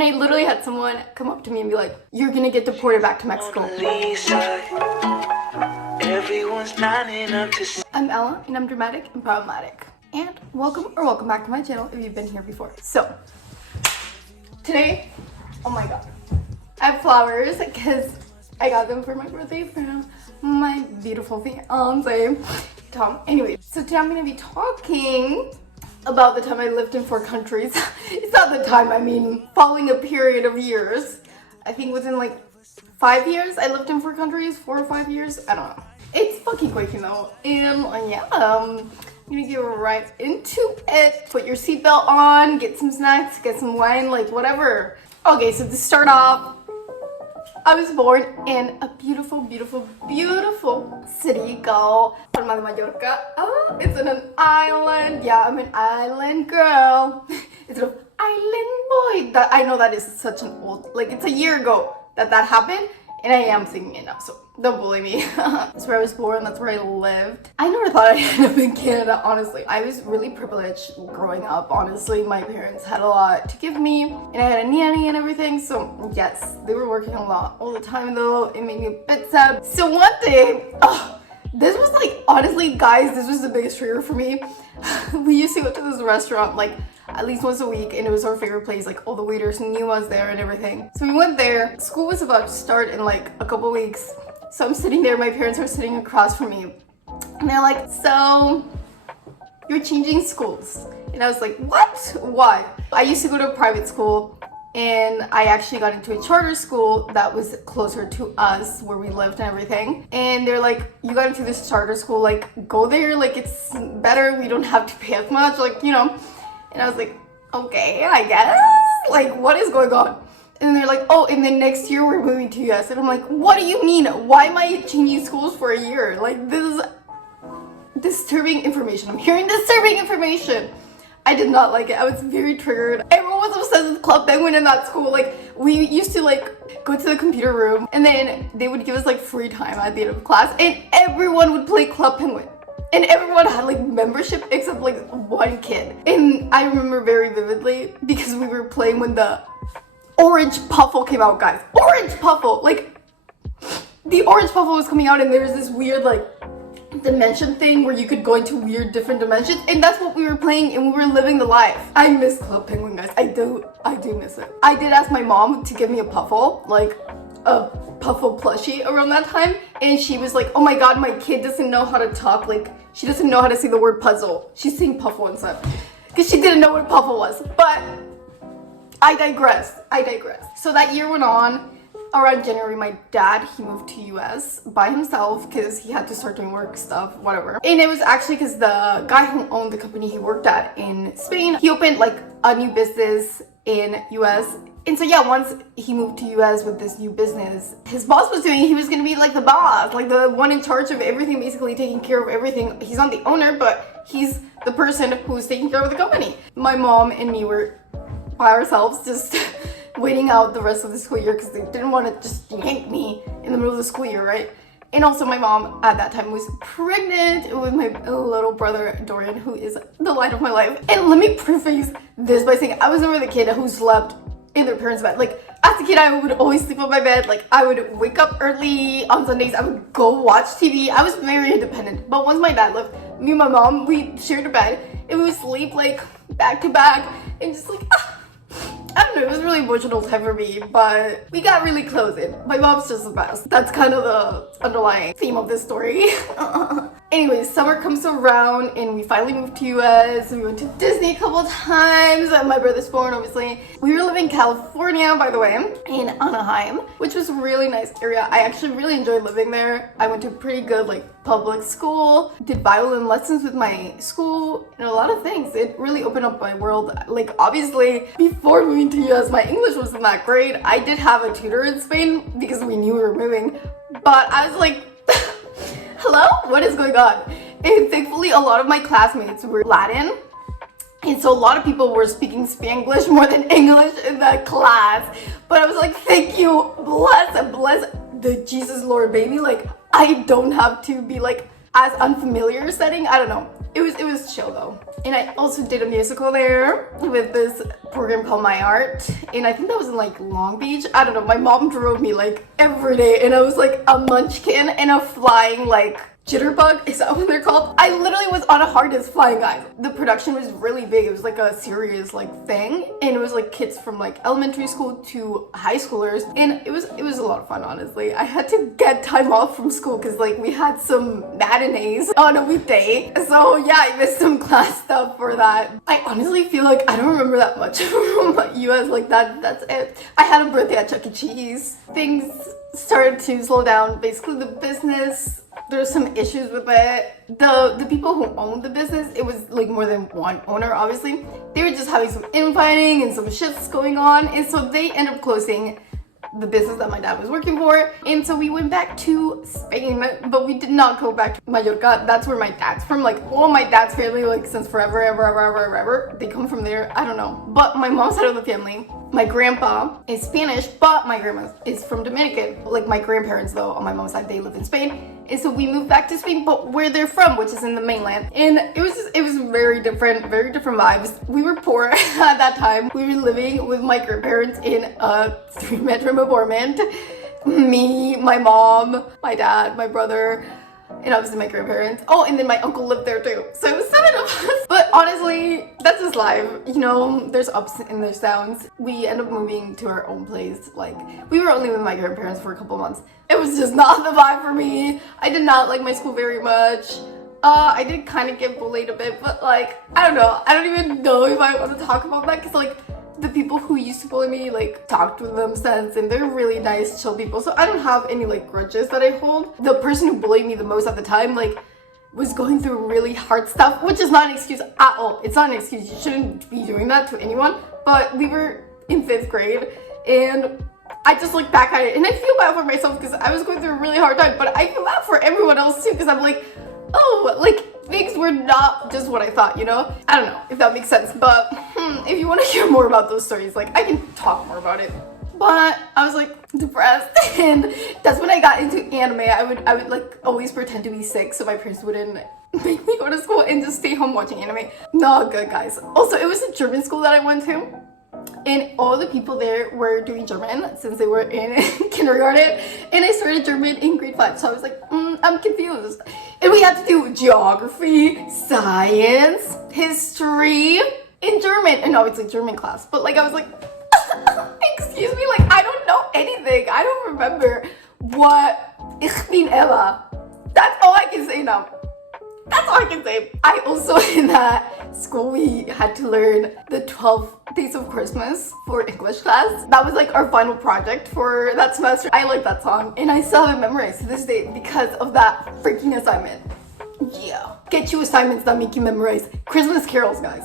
And I literally had someone come up to me and be like, you're gonna get deported back to Mexico. I'm Ella, and I'm dramatic and problematic. And welcome back to my channel if you've been here before. So, today, oh my god, I have flowers because I got them for my birthday from my beautiful fiance, Tom. Anyway, so today I'm gonna be talking about the time I lived in 4 countries. It's not the time, I mean, following a period of years. I think within like 5 years, I lived in 4 countries, 4 or 5 years, I don't know. It's fucking quick, you know. And yeah, I'm gonna get right into it. Put your seatbelt on, get some snacks, get some wine, like whatever. Okay, so to start off, I was born in a beautiful, beautiful, beautiful city called Palma de Mallorca. Oh, it's in an island. Yeah, I'm an island girl. Instead of island boy. That I know that is such an old, like it's a year ago that happened, and I am singing it now, so don't bully me. That's where I was born, that's where I lived. I never thought I'd end up in Canada, honestly. I was really privileged growing up, honestly. My parents had a lot to give me, and I had a nanny and everything, so yes, they were working a lot all the time though. It made me a bit sad. So one day, this was like, honestly guys, this was the biggest trigger for me. We used to go to this restaurant like at least once a week, and it was our favorite place. Like all the waiters knew us there and everything. So we went there. School was about to start in like a couple weeks. So I'm sitting there, my parents are sitting across from me, and they're like, so you're changing schools. And I was like, what? Why? I used to go to a private school, and I actually got into a charter school that was closer to us where we lived and everything. And they're like, you got into this charter school, like go there, like it's better, we don't have to pay as much, like, you know. And I was like, okay, I guess, like what is going on? And they're like, oh, and then next year we're moving to US. And I'm like, what do you mean? Why am I changing schools for a year? Like, this is disturbing information. I'm hearing disturbing information. I did not like it. I was very triggered. Everyone was obsessed with Club Penguin in that school. Like, we used to like go to the computer room, and then they would give us like free time at the end of class, and everyone would play Club Penguin. And everyone had like membership except like one kid. And I remember very vividly because we were playing when the Orange Puffle came out, guys. Orange Puffle! Like, the Orange Puffle was coming out, and there was this weird, like, dimension thing where you could go into weird different dimensions, and that's what we were playing, and we were living the life. I miss Club Penguin, guys. I do miss it. I did ask my mom to give me a Puffle, like, a Puffle plushie around that time, and she was like, oh my god, my kid doesn't know how to talk, like, she doesn't know how to say the word puzzle. She's saying Puffle instead, because she didn't know what Puffle was, but I digress. So that year went on. Around January, my dad, he moved to US by himself because he had to start doing work stuff, whatever. And it was actually because the guy who owned the company he worked at in Spain, he opened like a new business in US. And so yeah, once he moved to US with this new business, his boss was doing, he was gonna be like the boss, like the one in charge of everything, basically taking care of everything. He's not the owner, but he's the person who's taking care of the company. My mom and me were by ourselves, just waiting out the rest of the school year because they didn't want to just yank me in the middle of the school year, right? And also my mom at that time was pregnant with my little brother Dorian, who is the light of my life. And let me preface this by saying I was never the kid who slept in their parents' bed. Like, as a kid, I would always sleep on my bed. Like, I would wake up early on Sundays, I would go watch TV. I was very independent. But once my dad left, me and my mom, we shared a bed, and we would sleep like back to back, and just like I don't know, it was really emotional time for me, but we got really close, and my mom's just the best. That's kind of the underlying theme of this story. Anyways, summer comes around, and we finally moved to US. We went to Disney a couple times, and my brother's born, obviously. We were living in California, by the way, in Anaheim, which was a really nice area. I actually really enjoyed living there. I went to a pretty good, like, public school, did violin lessons with my school, and a lot of things. It really opened up my world. Like, obviously, before moving to US, my English wasn't that great. I did have a tutor in Spain because we knew we were moving, but I was like, hello? What is going on? And thankfully, a lot of my classmates were Latin, and so a lot of people were speaking Spanglish more than English in that class. But I was like, thank you, bless the Jesus Lord baby. Like, I don't have to be like as unfamiliar setting. I don't know. it was chill though. And I also did a musical there with this program called My Art, and I think that was in like Long Beach. I don't know, my mom drove me like every day, and I was like a munchkin and a flying like jitterbug, is that what they're called? I literally was on a harness flying, guys. The production was really big. It was like a serious like thing, and it was like kids from like elementary school to high schoolers, and it was a lot of fun, honestly. I had to get time off from school because like we had some matinees on a weekday, so yeah, I missed some class stuff for that. I honestly feel like I don't remember that much from US, like that's it. I had a birthday at Chuck E. Cheese. Things started to slow down. Basically the business, there's some issues with it. The people who owned the business, it was like more than one owner, obviously. They were just having some infighting and some shits going on, and so they ended up closing the business that my dad was working for. And so we went back to Spain, but we did not go back to Mallorca. That's where my dad's from. Like all my dad's family, like since forever, ever, they come from there. I don't know. But my mom's side of the family, my grandpa is Spanish, but my grandma is from Dominican. Like my grandparents though, on my mom's side, they live in Spain. And so we moved back to Spain, but where they're from, which is in the mainland. And it was very different vibes. We were poor at that time. We were living with my grandparents in a 3-bedroom apartment. Me, my mom, my dad, my brother, and obviously my grandparents. Oh, and then my uncle lived there too. So it was 7 of us. But honestly, that's just life. You know, there's ups and there's downs. We end up moving to our own place. Like, we were only with my grandparents for a couple months. It was just not the vibe for me. I did not like my school very much. I did kind of get bullied a bit, but like, I don't know. I don't even know if I want to talk about that because like, the people who used to bully me, like, talked with them since, and they're really nice, chill people, so I don't have any, like, grudges that I hold. The person who bullied me the most at the time, like, was going through really hard stuff, which is not an excuse at all. It's not an excuse. You shouldn't be doing that to anyone, but we were in 5th grade, and I just look back at it, and I feel bad for myself because I was going through a really hard time, but I feel bad for everyone else, too, because I'm like, oh, like, things were not just what I thought, you know? I don't know if that makes sense, but if you want to hear more about those stories, like, I can talk more about it. But I was like depressed, and that's when I got into anime. I would like always pretend to be sick so my parents wouldn't make me go to school and just stay home watching anime. Not good, guys. Also, it was a German school that I went to, and all the people there were doing German since they were in kindergarten, and I started German in grade 5, so I was like, I'm confused. And we had to do geography, science, history in German, and no, it's like German class, but like I was like, excuse me, like I don't know anything. I don't remember what Ich bin Ella. That's all I can say now. That's all I can say. I also, in that school, we had to learn the 12 Days of Christmas for English class. That was like our final project for that semester. I like that song, and I still have it memorized to this day because of that freaking assignment. Yeah. Get you assignments that make you memorize Christmas carols, guys.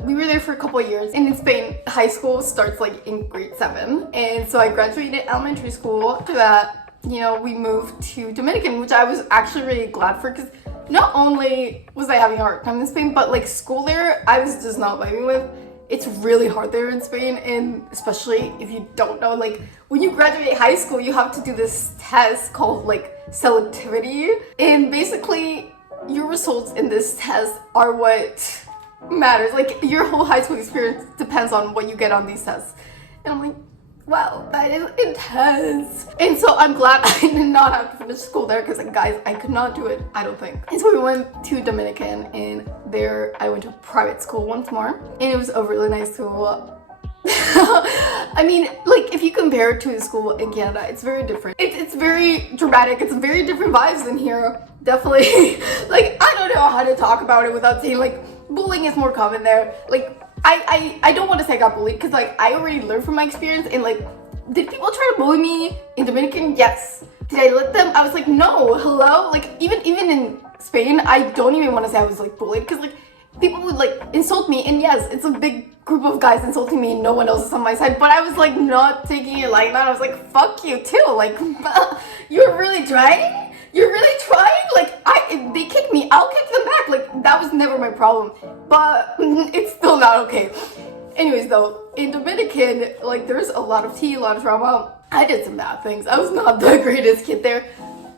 We were there for a couple of years, and in Spain, high school starts like in grade 7, and so I graduated elementary school. After that, you know, we moved to Dominican, which I was actually really glad for because not only was I having a hard time in Spain, but like school there, I was just not vibing with. It's really hard there in Spain, and especially if you don't know, like when you graduate high school, you have to do this test called like selectivity, and basically your results in this test are what matters. Like your whole high school experience depends on what you get on these tests. And I'm like, wow, that is intense. And so I'm glad I did not have to finish school there because guys, I could not do it, I don't think. And so we went to Dominican, and there I went to private school once more, and it was a really nice school. I mean, like if you compare it to a school in Canada, it's very different. It's very dramatic. It's very different vibes than here. Definitely. Like I don't know how to talk about it without saying like bullying is more common there. Like I don't want to say I got bullied because like I already learned from my experience, and like did people try to bully me in Dominican? Yes. Did I let them? I was like, no, hello. Like even in Spain, I don't even want to say I was like bullied because like people would like insult me, and yes, it's a big group of guys insulting me and no one else is on my side, but I was like not taking it like that. I was like, fuck you too, like you're really trying? You're really trying? Like if they kick me, I'll kick them back. Like that was never my problem, but it's still not okay. Anyways though, in Dominican, like there's a lot of tea, a lot of drama. I did some bad things. I was not the greatest kid there,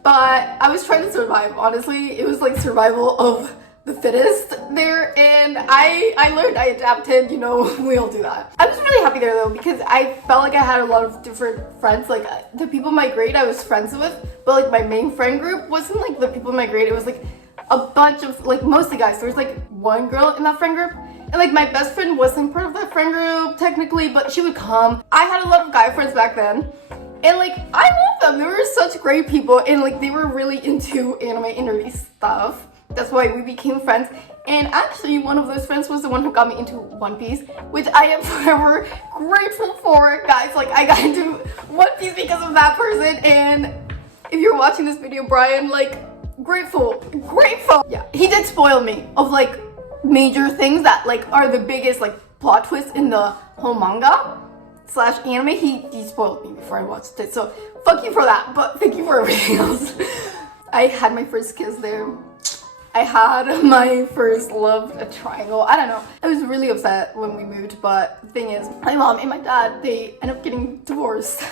but I was trying to survive. Honestly, it was like survival of the fittest there, and I learned, I adapted, you know, we all do that. I was really happy there though, because I felt like I had a lot of different friends, like the people in my grade I was friends with, but like my main friend group wasn't like the people in my grade. It was like a bunch of like mostly guys. There was like one girl in that friend group, and like my best friend wasn't part of that friend group technically, but she would come. I had a lot of guy friends back then, and like I love them. They were such great people, and like they were really into anime and nerdy stuff. That's why we became friends. And actually one of those friends was the one who got me into One Piece, which I am forever grateful for, guys. Like I got into One Piece because of that person, and if you're watching this video, Brian, like grateful. Yeah, he did spoil me of like major things that like are the biggest like plot twists in the whole manga slash anime. He spoiled me before I watched it, so fuck you for that, but thank you for everything else. I had my first kiss there. I had my first love triangle. I don't know. I was really upset when we moved, but the thing is, my mom and my dad, they ended up getting divorced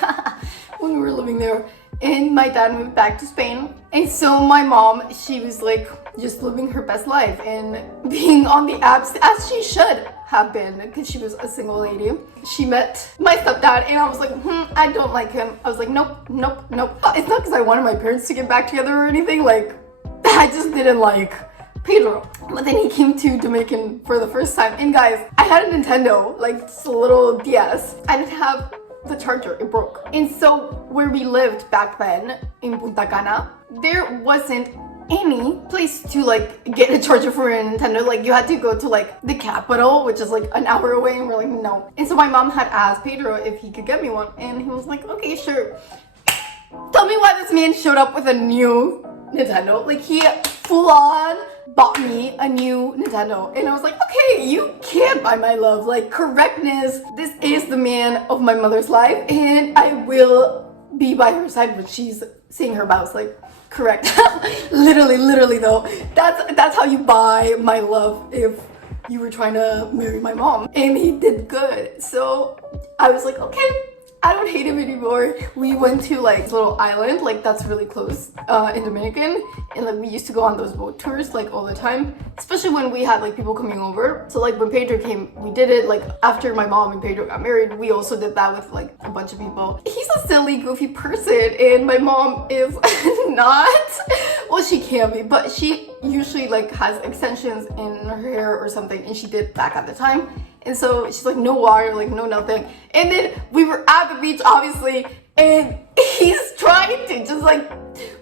when we were living there. And my dad moved back to Spain. And so my mom, she was like just living her best life and being on the apps as she should have been, because she was a single lady. She met my stepdad and I was like, I don't like him. I was like, nope. It's not because I wanted my parents to get back together or anything. Like, I just didn't like Pedro. But then he came to Dominican for the first time. And guys, I had a Nintendo, like just a little DS. I didn't have the charger, it broke. And so where we lived back then in Punta Cana, there wasn't any place to like get a charger for a Nintendo. Like you had to go to like the capital, which is like an hour away, and we're like, no. And so my mom had asked Pedro if he could get me one, and he was like, okay, sure. Tell me why this man showed up with a new Nintendo. Like he full on bought me a new Nintendo, and I was like, okay, you can't buy my love. Like correctness, this is the man of my mother's life, and I will be by her side when she's seeing her vows. Like correct. literally though, that's how you buy my love if you were trying to marry my mom. And he did good, so I was like, okay, I don't hate him anymore. We went to like this little island, like that's really close in Dominican, and like we used to go on those boat tours like all the time, especially when we had like people coming over. So like when Pedro came, we did it like after my mom and Pedro got married. We also did that with like a bunch of people. He's a silly, goofy person, and my mom is not. Well, she can be, but she usually like has extensions in her hair or something, and she did back at the time. And so she's like, no water, like no nothing. And then we were at the beach, obviously, and he's trying to just like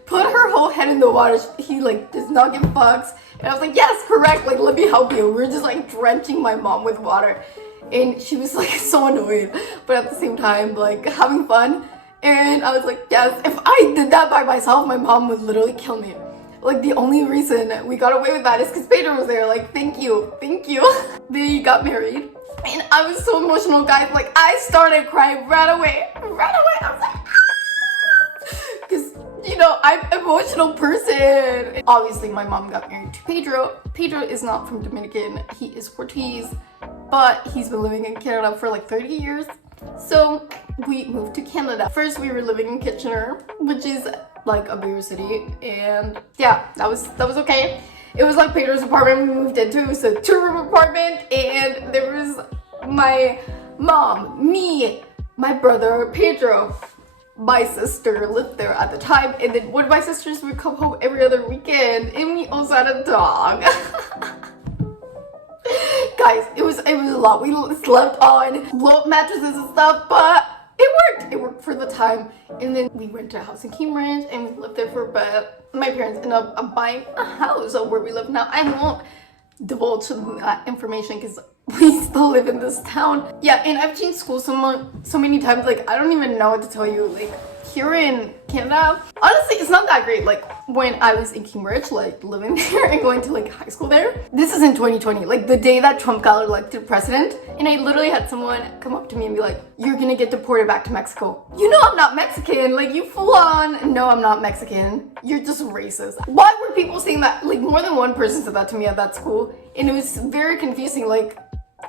put her whole head in the water. He like does not give fucks. And I was like, yes, correct, like let me help you. We were just like drenching my mom with water. And she was like so annoyed, but at the same time, like having fun. And I was like, yes, if I did that by myself, my mom would literally kill me. Like the only reason we got away with that is because Pedro was there. Like, thank you. They got married, and I was so emotional, guys. Like I started crying right away. I was like, because you know I'm an emotional person. Obviously, my mom got married to Pedro. Pedro is not from Dominican. He is Portuguese, but he's been living in Canada for like 30 years. So we moved to Canada. First, we were living in Kitchener, which is like a bigger city, and yeah, that was okay. It was like Pedro's apartment we moved into. It was a 2-room apartment, and there was my mom, me, my brother, Pedro, my sister lived there at the time, and then one of my sisters would come home every other weekend, and we also had a dog. Guys, it was a lot. We slept on blow-up mattresses and stuff, but it worked for the time. And then we went to a house in Cambridge and we lived there for a bit. My parents ended up buying a house where we live now. I won't divulge that information because we still live in this town. Yeah, and I've changed schools so many times, like I don't even know what to tell you. Like here in Canada, honestly, it's not that great. Like when I was in Cambridge, like living there and going to like high school there. This is in 2020, like the day that Trump got elected president, and I literally had someone come up to me and be like, you're gonna get deported back to Mexico. You know I'm not Mexican. Like you full on, no, I'm not Mexican. You're just racist. Why were people saying that? Like more than one person said that to me at that school, and it was very confusing. Like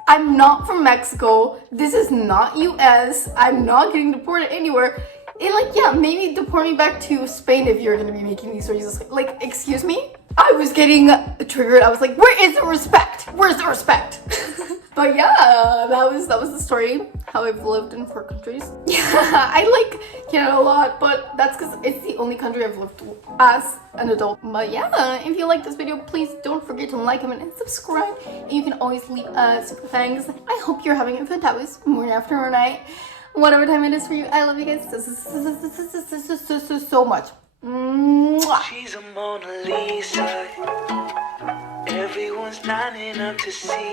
I'm not from Mexico. This is not US. I'm not getting deported anywhere. And like, yeah, maybe deport me back to Spain if you're gonna be making these stories. Like, excuse me? I was getting triggered. I was like, where is the respect? Where's the respect? But yeah, that was the story. How I've lived in 4 countries. Yeah, I like Canada a lot, but that's because it's the only country I've lived as an adult. But yeah, if you like this video, please don't forget to like, comment, and subscribe. And you can always leave super thanks. I hope you're having a fantabulous morning, afternoon, or night. Whatever time it is for you, I love you guys so much. Mwah. She's a Mona Lisa. Everyone's lining up to see.